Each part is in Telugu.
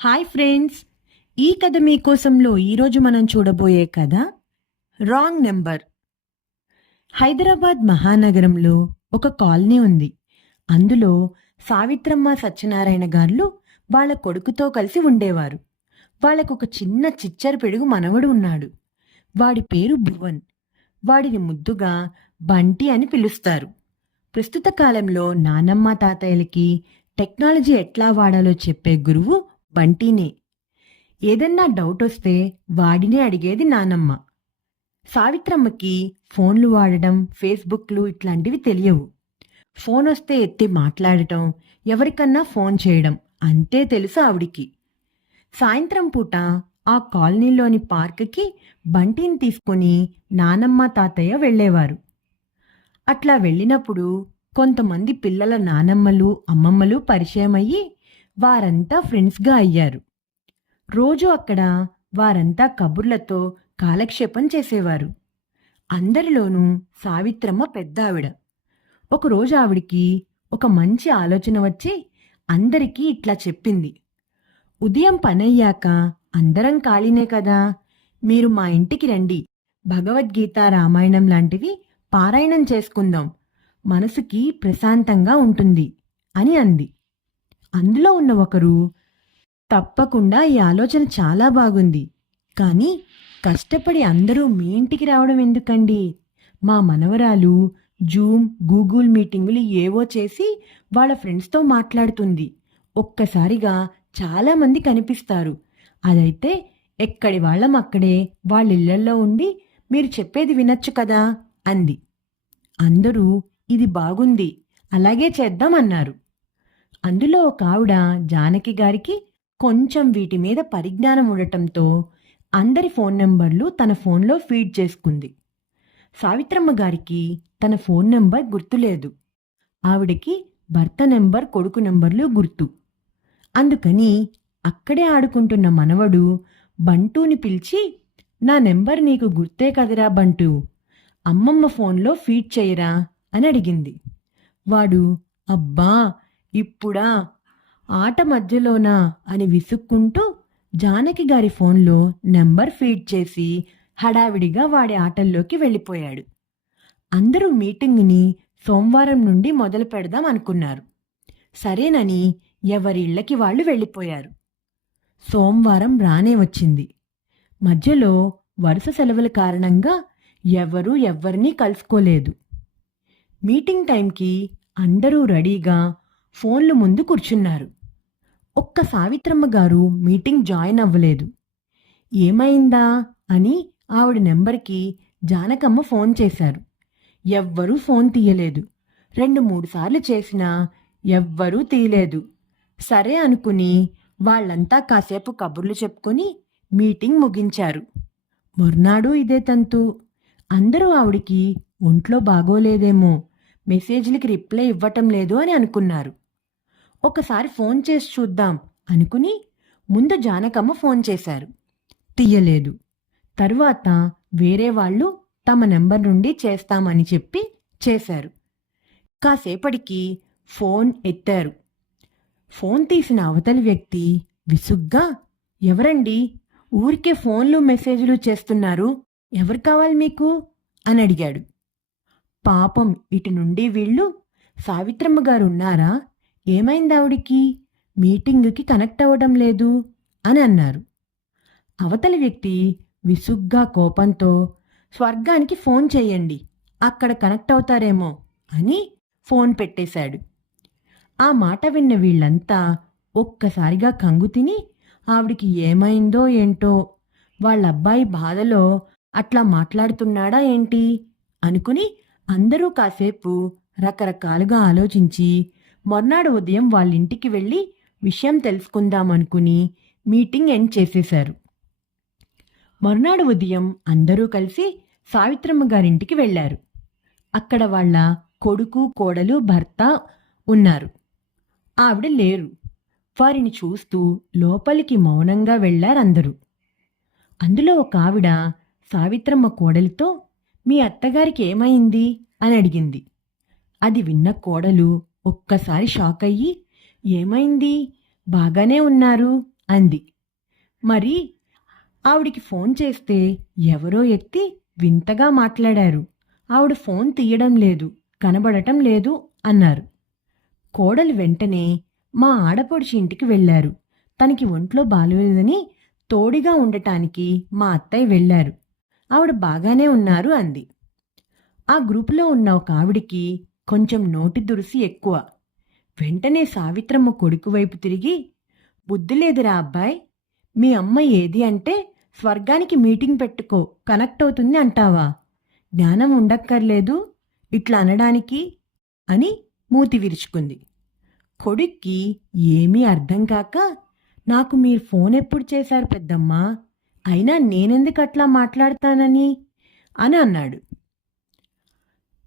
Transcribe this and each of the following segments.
హాయ్ ఫ్రెండ్స్, ఈ కథ మీకోసంలో ఈరోజు మనం చూడబోయే కథ రాంగ్ నెంబర్. హైదరాబాద్ మహానగరంలో ఒక కాలనీ ఉంది. అందులో సావిత్రమ్మ సత్యనారాయణ గారు వాళ్ళ కొడుకుతో కలిసి ఉండేవారు. వాళ్ళకు ఒక చిన్న చిచ్చర పెడుగు మనవడు ఉన్నాడు. వాడి పేరు భువన్. వాడిని ముద్దుగా బంటి అని పిలుస్తారు. ప్రస్తుత కాలంలో నానమ్మ తాతయ్యలకి టెక్నాలజీ ఎట్లా వాడాలో చెప్పే గురువు బంటినే. ఏదన్నా డౌట్ వస్తే వాడినే అడిగేది నానమ్మ. సావిత్రమ్మకి ఫోన్లు వాడడం, ఫేస్బుక్లు ఇట్లాంటివి తెలియవు. ఫోన్ వస్తే ఎత్తి మాట్లాడటం, ఎవరికన్నా ఫోన్ చేయడం అంతే తెలుసు ఆవిడికి. సాయంత్రం పూట ఆ కాలనీలోని పార్క్కి బంటిని తీసుకుని నానమ్మ తాతయ్య వెళ్ళేవారు. అట్లా వెళ్ళినప్పుడు కొంతమంది పిల్లల నానమ్మలు అమ్మమ్మలు పరిచయం అయ్యి వారంతా ఫ్రెండ్స్గా అయ్యారు. రోజు అక్కడ వారంతా కబుర్లతో కాలక్షేపం చేసేవారు. అందరిలోనూ సావిత్రమ్మ పెద్ద ఆవిడ. ఒకరోజు ఆవిడికి ఒక మంచి ఆలోచన వచ్చి అందరికీ ఇట్లా చెప్పింది. ఉదయం పనయ్యాక అందరం ఖాళీనే కదా, మీరు మా ఇంటికి రండి, భగవద్గీత రామాయణం లాంటివి పారాయణం చేసుకుందాం, మనసుకి ప్రశాంతంగా ఉంటుంది అని అంది. అందులో ఉన్న ఒకరు, తప్పకుండా ఈ ఆలోచన చాలా బాగుంది, కానీ కష్టపడి అందరూ మీ ఇంటికి రావడం ఎందుకండి? మా మనవరాలు జూమ్, గూగుల్ మీటింగులు ఏవో చేసి వాళ్ళ ఫ్రెండ్స్తో మాట్లాడుతుంది. ఒక్కసారిగా చాలామంది కనిపిస్తారు. అదైతే ఎక్కడి వాళ్ళం అక్కడే వాళ్ళ ఇళ్లల్లో ఉండి మీరు చెప్పేది వినొచ్చు కదా అంది. అందరూ ఇది బాగుంది, అలాగే చేద్దామన్నారు. అందులో ఒక ఆవిడ జానకి గారికి కొంచెం వీటి మీద పరిజ్ఞానం ఉండటంతో అందరి ఫోన్ నెంబర్లు తన ఫోన్లో ఫీడ్ చేసుకుంది. సావిత్రమ్మ గారికి తన ఫోన్ నెంబర్ గుర్తులేదు. ఆవిడకి భర్త నెంబర్, కొడుకు నెంబర్లు గుర్తు. అందుకని అక్కడే ఆడుకుంటున్న మనవడు బంటూని పిలిచి, నా నెంబర్ నీకు గుర్తే కదరా బంటూ, అమ్మమ్మ ఫోన్లో ఫీడ్ చేయరా అని అడిగింది. వాడు, అబ్బా ఇప్పుడా, ఆట మధ్యలోనా అని విసుక్కుంటూ జానకి గారి ఫోన్లో నెంబర్ ఫీడ్ చేసి హడావిడిగా వాడి ఆటల్లోకి వెళ్ళిపోయాడు. అందరూ మీటింగ్ని సోమవారం నుండి మొదలు పెడదాం అనుకున్నారు. సరేనని ఎవరి ఇళ్లకి వాళ్ళు వెళ్ళిపోయారు. సోమవారం రానే వచ్చింది. మధ్యలో వరుస సెలవుల కారణంగా ఎవరూ ఎవ్వరినీ కలుసుకోలేదు. మీటింగ్ టైంకి అందరూ రెడీగా ఫోన్లు ముందు కూర్చున్నారు. ఒక్క సావిత్రమ్మ గారు మీటింగ్ జాయిన్ అవ్వలేదు. ఏమైందా అని ఆవిడ నెంబర్కి జానకమ్మ ఫోన్ చేశారు. ఎవ్వరూ ఫోన్ తీయలేదు. 2-3 సార్లు చేసినా ఎవ్వరూ తీయలేదు. సరే అనుకుని వాళ్ళంతా కాసేపు కబుర్లు చెప్పుకొని మీటింగ్ ముగించారు. మర్నాడు ఇదే తంతు. అందరూ ఆవిడికి ఒంట్లో బాగోలేదేమో, మెసేజ్లకి రిప్లై ఇవ్వటం లేదు అని అనుకున్నారు. ఒకసారి ఫోన్ చేసి చూద్దాం అనుకుని ముందు జానకమ్మ ఫోన్ చేశారు. తీయలేదు. తరువాత వేరే వాళ్ళు తమ నెంబర్ నుండి చేస్తామని చెప్పి చేశారు. కాసేపటికి ఫోన్ ఎత్తారు. ఫోన్ తీసిన అవతలి వ్యక్తి విసుగ్గా, ఎవరండి, ఊరికే ఫోన్లు మెసేజ్లు చేస్తున్నారు, ఎవరు కావాలి మీకు అని అడిగాడు. పాపం ఇటు నుండి వీళ్ళు, సావిత్రమ్మ గారు ఉన్నారా, ఏమైంది ఆవిడికి, మీటింగుకి కనెక్ట్ అవ్వడం లేదు అని అన్నారు. అవతలి వ్యక్తి విసుగ్గా కోపంతో, స్వర్గానికి ఫోన్ చేయండి, అక్కడ కనెక్ట్ అవుతారేమో అని ఫోన్ పెట్టేశాడు. ఆ మాట విన్న వీళ్ళంతా ఒక్కసారిగా కంగు తిని, ఆవిడికి ఏమైందో ఏంటో, వాళ్ళబ్బాయి బాధలో అట్లా మాట్లాడుతున్నాడా ఏంటి అనుకుని అందరూ కాసేపు రకరకాలుగా ఆలోచించి మర్నాడు ఉదయం వాళ్ళింటికి వెళ్ళి విషయం తెలుసుకుందామనుకుని మీటింగ్ ఎండ్ చేసేశారు. మర్నాడు ఉదయం అందరూ కలిసి సావిత్రమ్మ గారింటికి వెళ్ళారు. అక్కడ వాళ్ళ కొడుకు, కోడలు, భర్త ఉన్నారు. ఆవిడ లేరు. వారిని చూస్తూ లోపలికి మౌనంగా వెళ్ళారందరూ. అందులో ఒక ఆవిడ సావిత్రమ్మ కోడలితో, మీ అత్తగారికి ఏమైంది అని అడిగింది. అది విన్న కోడలు ఒక్కసారి షాక్ అయ్యి, ఏమైంది, బాగానే ఉన్నారు అంది. మరి ఆవిడికి ఫోన్ చేస్తే ఎవరో ఎత్తి వింతగా మాట్లాడారు. ఆవిడ ఫోన్ తీయడం లేదు, కనబడటం లేదు అన్నారు. కోడలు వెంటనే మా ఆడపడుచు ఇంటికి వెళ్ళారు. తనకి ఒంట్లో బాగోలేదని తోడిగా ఉండటానికి మా అత్తయ్య వెళ్ళారు. ఆవిడ బాగానే ఉన్నారు అంది. ఆ గ్రూపులో ఉన్న ఒక ఆవిడికి కొంచెం నోటి దురుసు ఎక్కువ. వెంటనే సావిత్రమ్మ కొడుకు వైపు తిరిగి, బుద్ధి లేదురా అబ్బాయి, మీ అమ్మ ఏది అంటే స్వర్గానికి మీటింగ్ పెట్టుకో కనెక్ట్ అవుతుంది అంటావా? జ్ఞానం ఉండక్కర్లేదు ఇట్లా అనడానికి అని మూతి విరుచుకుంది. కొడుక్కి ఏమీ అర్థం కాక, నాకు మీరు ఫోన్ ఎప్పుడు చేశారు పెద్దమ్మా? అయినా నేనెందుకు అట్లా మాట్లాడతానని అని అన్నాడు.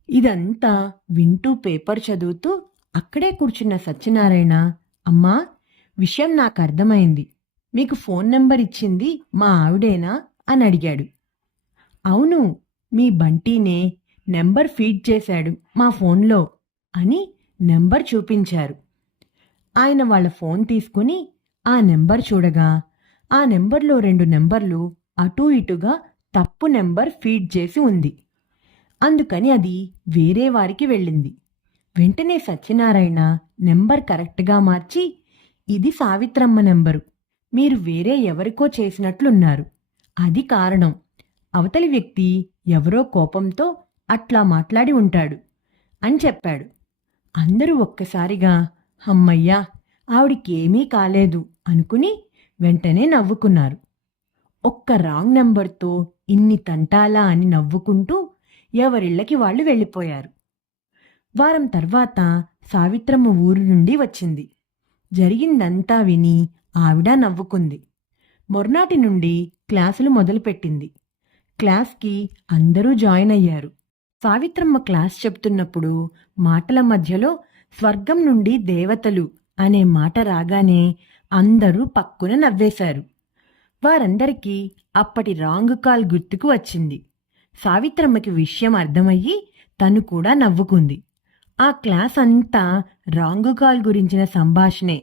ఇదంతా వింటూ పేపర్ చదువుతూ అక్కడే కూర్చున్న సత్యనారాయణ, అమ్మా, విషయం నాకు అర్థమైంది. మీకు ఫోన్ నెంబర్ ఇచ్చింది మా ఆవిడేనా అని అడిగాడు. అవును, మీ బంటీనే నెంబర్ ఫీడ్ చేశాడు మా ఫోన్లో అని నెంబర్ చూపించారు. ఆయన వాళ్ళ ఫోన్ తీసుకుని ఆ నెంబర్ చూడగా ఆ నెంబర్లో 2 నెంబర్లు అటూ ఇటుగా తప్పు నెంబర్ ఫీడ్ చేసి ఉంది. అందుకని అది వేరే వారికి వెళ్ళింది. వెంటనే సత్యనారాయణ నెంబర్ కరెక్ట్గా మార్చి, ఇది సావిత్రమ్మ నెంబరు, మీరు వేరే ఎవరికో చేసినట్లున్నారు, అది కారణం. అవతలి వ్యక్తి ఎవరో కోపంతో అట్లా మాట్లాడి ఉంటాడు అని చెప్పాడు. అందరూ ఒక్కసారిగా అమ్మయ్యా, ఆవిడికేమీ కాలేదు అనుకుని వెంటనే నవ్వుకున్నారు. ఒక్క రాంగ్ నెంబర్తో ఇన్ని తంటాలా అని నవ్వుకుంటూ ఎవరిళ్ళకి వాళ్ళు వెళ్ళిపోయారు. వారం తర్వాత సావిత్రమ్మ ఊరు నుండి వచ్చింది. జరిగిందంతా విని ఆవిడ నవ్వుకుంది. మొర్నాటి నుండి క్లాసులు మొదలుపెట్టింది. క్లాస్కి అందరూ జాయిన్ అయ్యారు. సావిత్రమ్మ క్లాస్ చెప్తున్నప్పుడు మాటల మధ్యలో స్వర్గం నుండి దేవతలు అనే మాట రాగానే అందరూ పక్కున నవ్వేశారు. వారందరికీ అప్పటి రాంగ్ కాల్ గుర్తుకు వచ్చింది. సావిత్రమ్మకి విషయం అర్థమయ్యి తను కూడా నవ్వుకుంది. ఆ క్లాస్ అంతా రాంగ్ కాల్ గురించిన సంభాషణే.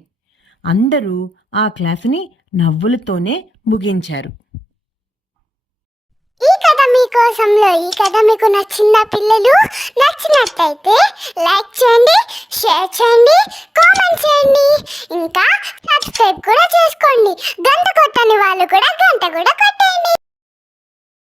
అందరూ ఆ క్లాసుని నవ్వులతోనే ముగించారు. ఈ కథ మీకు నచ్చిందా పిల్లలు? నచ్చినట్లయితే లైక్ చేయండి, షేర్ చేయండి, కామెంట్ చేయండి, ఇంకా సబ్స్క్రైబ్ కూడా చేసుకోండి. గంట కొట్టని వాళ్ళు కూడా గంట కూడా కొట్టండి.